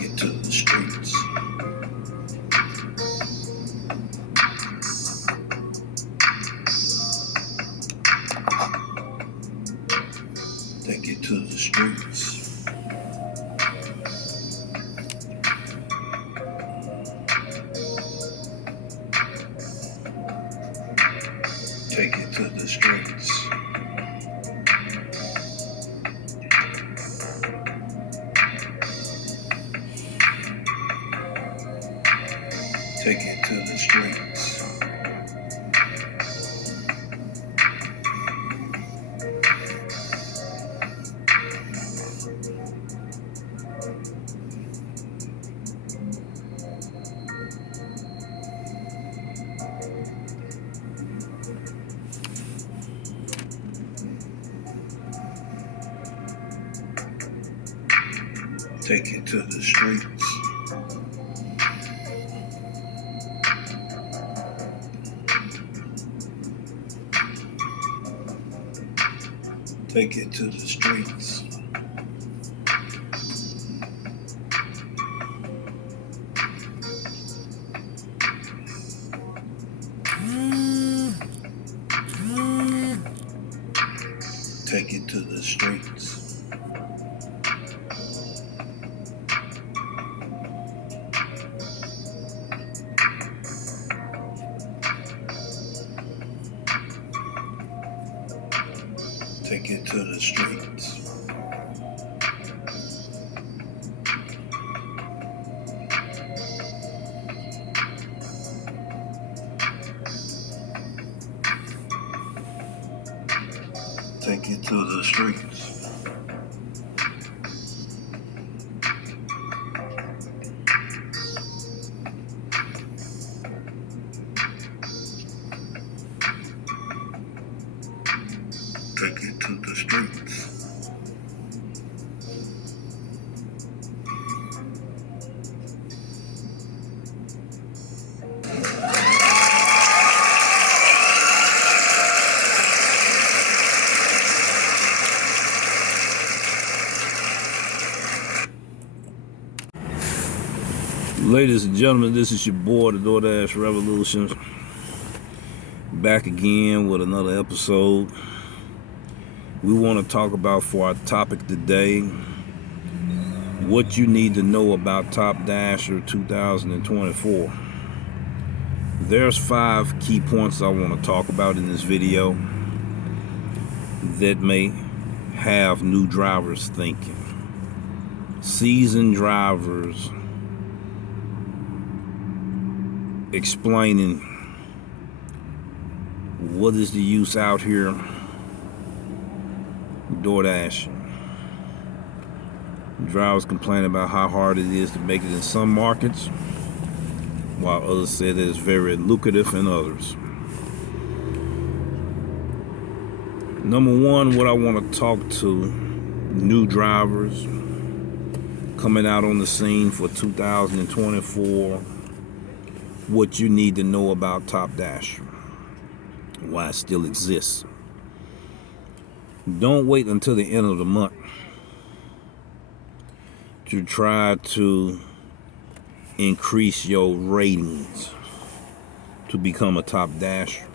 Get to the streets. Take it to the streets. Take it to the streets. Take it to the streets. Take it to the streets. Take it to the streets. Take it to the streets. Take it to the streets. Take it to the streets. Take it to the streets. Ladies and gentlemen, this is your boy, the Doordash Revolution, back again with another episode. We want to talk about, for our topic today, what you need to know about Top Dasher 2024. There's 5 key points I want to talk about in this video that may have new drivers thinking. Seasoned drivers explaining what is the use out here DoorDash. Drivers complain about how hard it is to make it in some markets, while others say that it's very lucrative in others. Number one, what I want to talk to new drivers coming out on the scene for 2024, what you need to know about Top Dasher, why it still exists. Don't wait until the end of the month to try to increase your ratings to become a Top Dasher.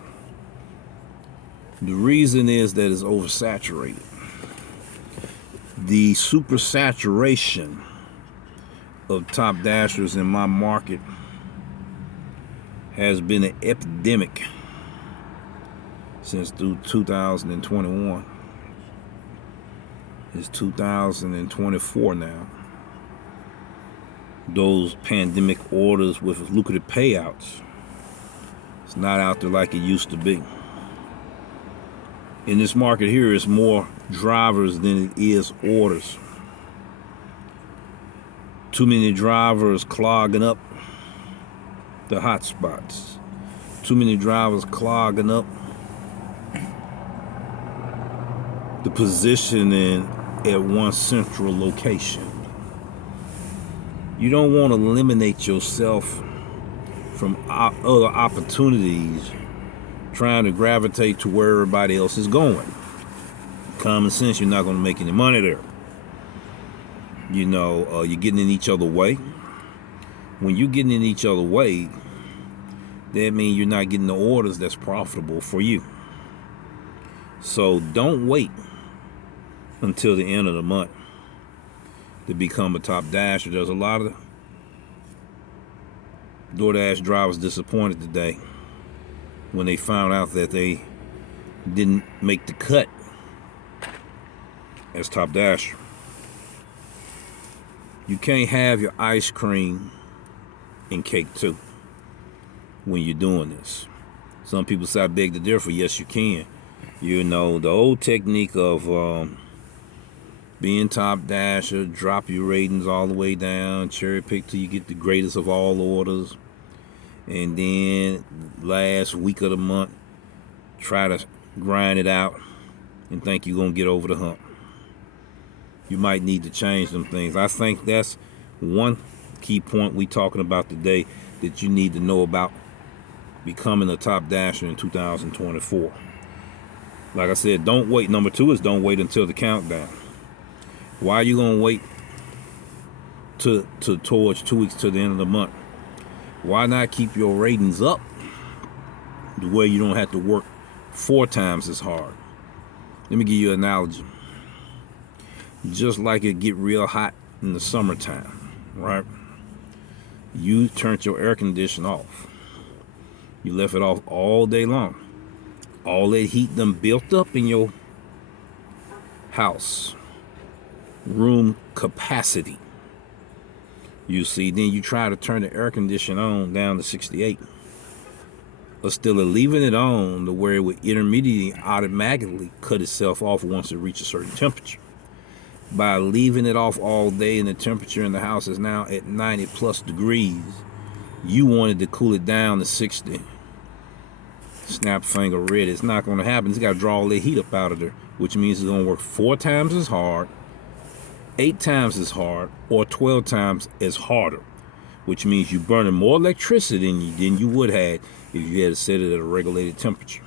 The reason is that it's oversaturated. The super saturation of Top Dashers in my market has been an epidemic since 2021. It's 2024 now. Those pandemic orders with lucrative payouts, it's not out there like it used to be. In this market here, it's more drivers than it is orders. Too many drivers clogging up the hot spots. Too many drivers clogging up the positioning at one central location. You don't want to eliminate yourself from other opportunities trying to gravitate to where everybody else is going. Common sense, you're not going to make any money there. you're getting in each other's way. When you're getting in each other's way, that means you're not getting the orders that's profitable for you. So don't wait until the end of the month to become a top dasher. There's a lot of Doordash drivers disappointed today when they found out that they didn't make the cut as top dasher. You can't have your ice cream and cake too when you're doing this. Some people say I beg to differ. Yes, you can. The old technique of being top dasher, drop your ratings all the way down, cherry pick till you get the greatest of all orders, and then last week of the month try to grind it out and think you're gonna get over the hump. You might need to change some things. I think that's one key point we talking about today that you need to know about becoming a top dasher in 2024. Like I said, don't wait. Number 2 is don't wait until the countdown. Why are you gonna wait towards 2 weeks to the end of the month? Why not keep your ratings up the way you don't have to work 4 times as hard? Let me give you an analogy. Just like it get real hot in the summertime, right? You turned your air conditioner off. You left it off all day long. All that heat done built up in your house. Room capacity. You see, then you try to turn the air conditioner on down to 68. But still leaving it on to where it would intermediately automatically cut itself off once it reaches a certain temperature. By leaving it off all day and the temperature in the house is now at 90 plus degrees, you wanted to cool it down to 60. Snap finger ready. It's not going to happen. It's got to draw all the heat up out of there, which means it's going to work 4 times as hard, 8 times as hard, or 12 times as harder, which means you're burning more electricity than you would have if you had to set it at a regulated temperature.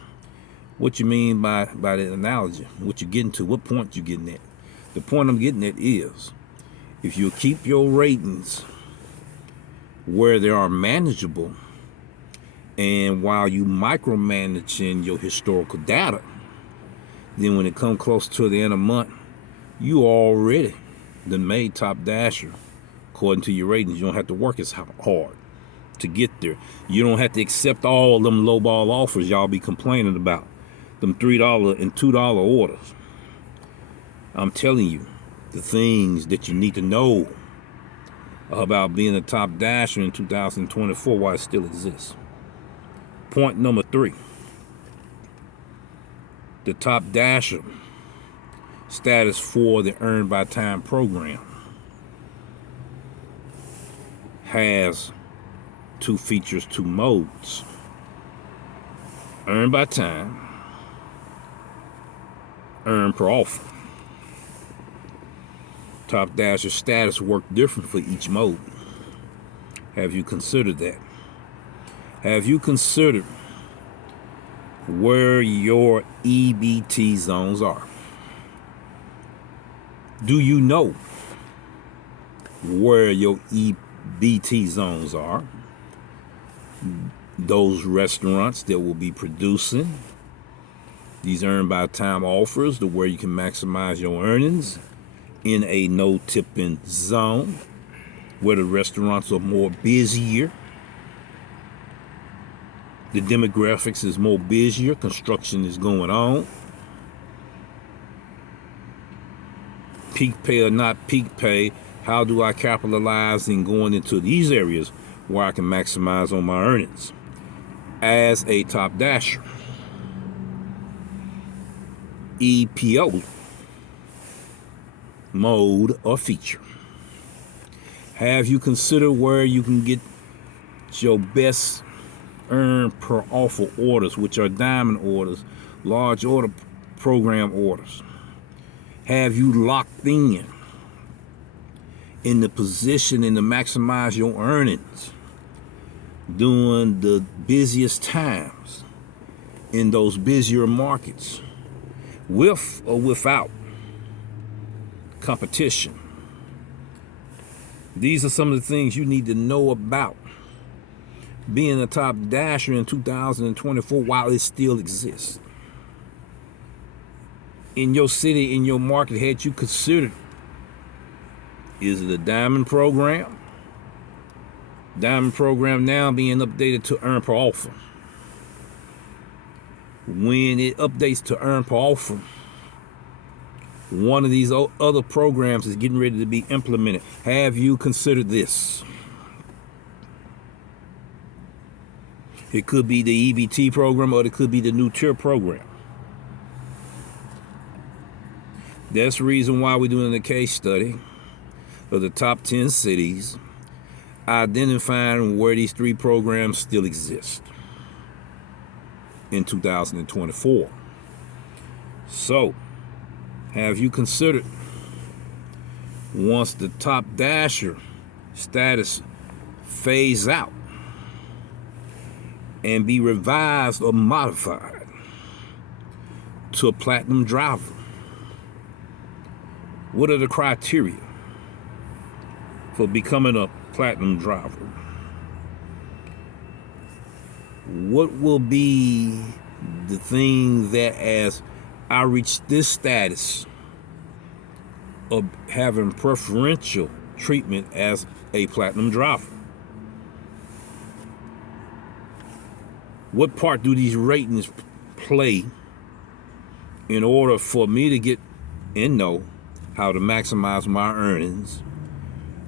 What you mean by that analogy? What you getting to? What point you getting at? The point I'm getting at is, if you keep your ratings where they are manageable, and while you micromanaging your historical data, then when it comes close to the end of the month, you already done made top dasher according to your ratings. You don't have to work as hard to get there. You don't have to accept all them lowball offers y'all be complaining about, them $3 and $2 orders. I'm telling you the things that you need to know about being a top dasher in 2024 while it still exists. Point number 3. The top dasher status for the Earn by Time program has 2 features, 2 modes. Earn by time, earn per offer. Top dasher status work different for each mode. Have you considered that? Have you considered where your EBT zones are? Do you know where your EBT zones are? Those restaurants that will be producing these Earn by Time offers to where you can maximize your earnings in a no tipping zone where the restaurants are more busier. The demographics is more busier. Construction is going on. Peak pay or not peak pay, how do I capitalize in going into these areas where I can maximize on my earnings as a top dasher? EPO mode or feature. Have you considered where you can get your best earn per offer orders, which are diamond orders, large order program orders? Have you locked in the position and to maximize your earnings during the busiest times in those busier markets, with or without competition? These are some of the things you need to know about being a top dasher in 2024 while it still exists. In your city, in your market, had you considered, is it a diamond program? Diamond program now being updated to earn per offer. When it updates to earn per offer, one of these other programs is getting ready to be implemented. Have you considered this? It could be the EBT program, or it could be the new tier program. That's the reason why we're doing a case study of the top 10 cities, identifying where these three programs still exist in 2024. So, have you considered, once the top dasher status fades out and be revised or modified to a platinum driver, what are the criteria for becoming a platinum driver? What will be the thing that, as I reach this status of having preferential treatment as a platinum driver, what part do these ratings play in order for me to get and know how to maximize my earnings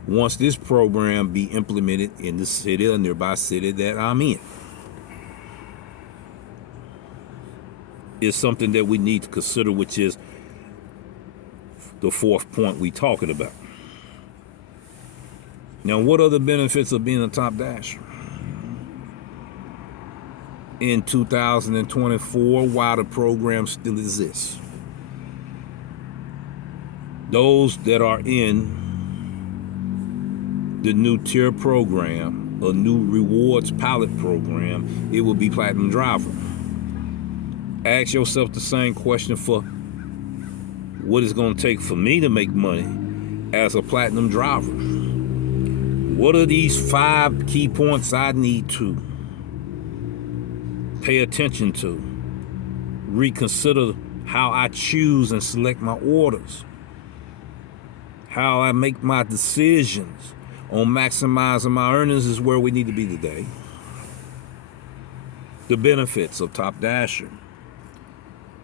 once this program be implemented in the city or nearby city that I'm in? Is something that we need to consider, which is the fourth point we talking about. Now, what are the benefits of being a top dasher in 2024 while the program still exists? Those that are in the new tier program, a new rewards pilot program, it will be platinum driver. Ask yourself the same question for what it's going to take for me to make money as a platinum driver. What are these 5 key points I need to pay attention to? Reconsider how I choose and select my orders, how I make my decisions on maximizing my earnings is where we need to be today. The benefits of top dasher.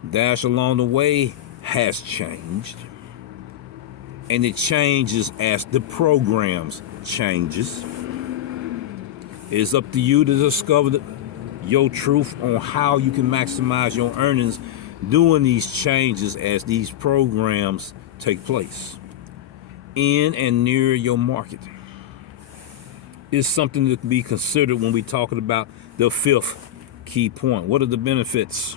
Dash along the way has changed, and it changes as the programs changes. It's up to you to discover your truth on how you can maximize your earnings doing these changes as these programs take place in and near your market. It's something that can be considered when we're talking about the 5th key point. What are the benefits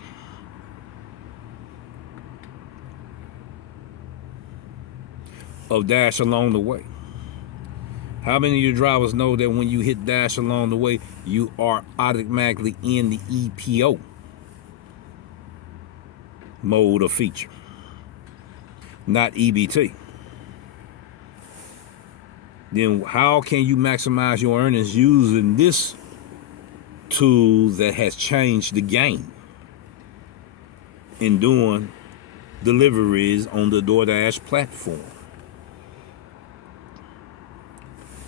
of dash along the way? How many of your drivers know that when you hit dash along the way, you are automatically in the EPO mode or feature, not EBT? Then how can you maximize your earnings using this tool that has changed the game in doing deliveries on the Doordash platform?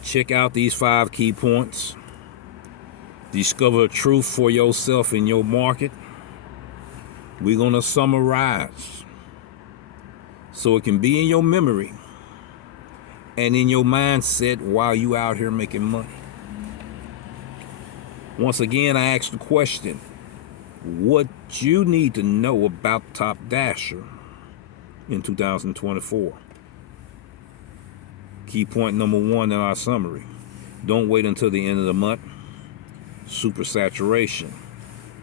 Check out these 5 key points. Discover truth for yourself in your market. We're going to summarize so it can be in your memory and in your mindset while you out here making money. Once again, I ask the question, what you need to know about Top Dasher in 2024. Key point number 1 in our summary: don't wait until the end of the month. Super saturation.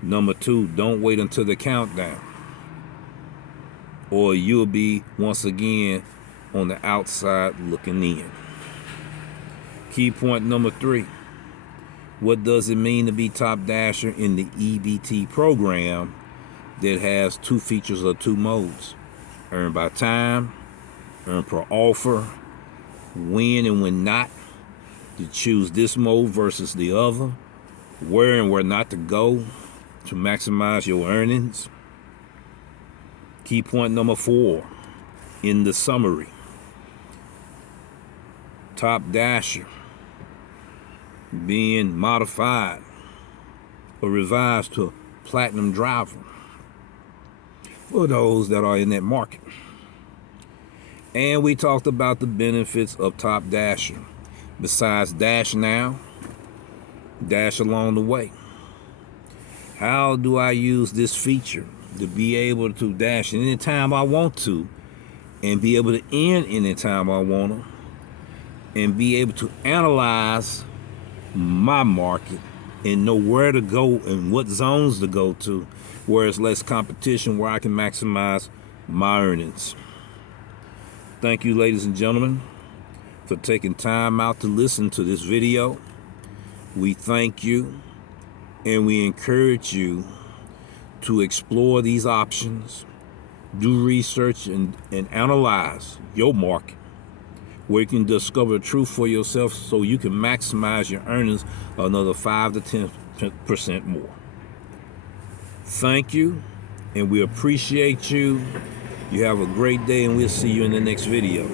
Number 2, don't wait until the countdown, or you'll be once again on the outside looking in. Key point number 3, what does it mean to be top dasher in the EBT program that has 2 features or 2 modes? Earn by time, earn per offer, when and when not to choose this mode versus the other, where and where not to go to maximize your earnings. Key point number 4 in the summary: Top Dasher being modified or revised to platinum driver for those that are in that market. And we talked about the benefits of Top Dasher. Besides Dash Now, Dash Along the Way. How do I use this feature to be able to dash anytime I want to, and be able to end anytime I want to, and be able to analyze my market and know where to go and what zones to go to, where it's less competition, where I can maximize my earnings. Thank you, ladies and gentlemen, for taking time out to listen to this video. We thank you, and we encourage you to explore these options, do research and analyze your market, where you can discover the truth for yourself so you can maximize your earnings another 5 to 10% more. Thank you, and we appreciate you. You have a great day, and we'll see you in the next video.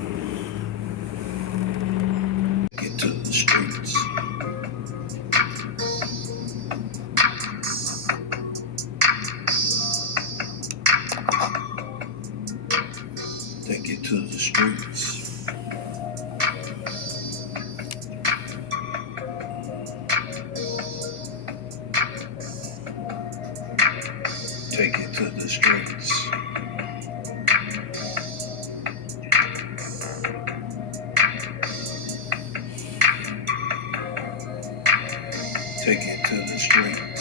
Get to the streets. Take it to the streets. Take it to the streets. Take it to the streets.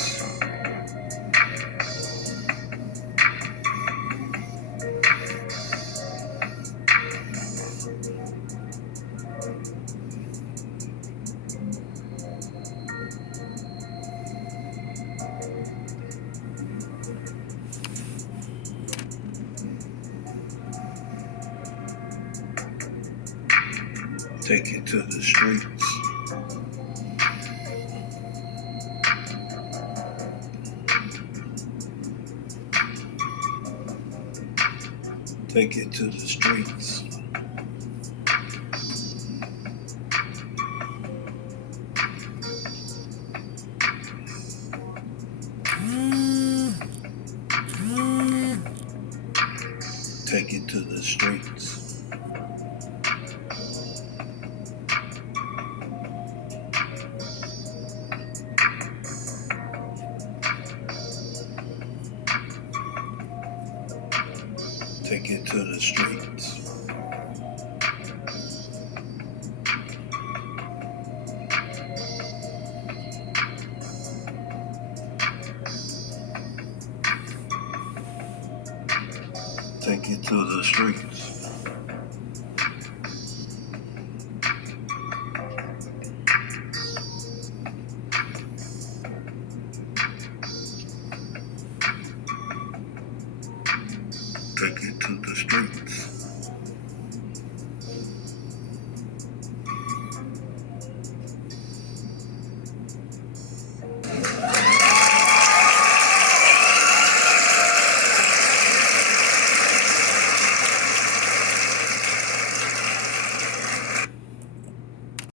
Take it to the streets. Take it to the streets. Take it to the streets. Take it to the streets. Take it to the streets.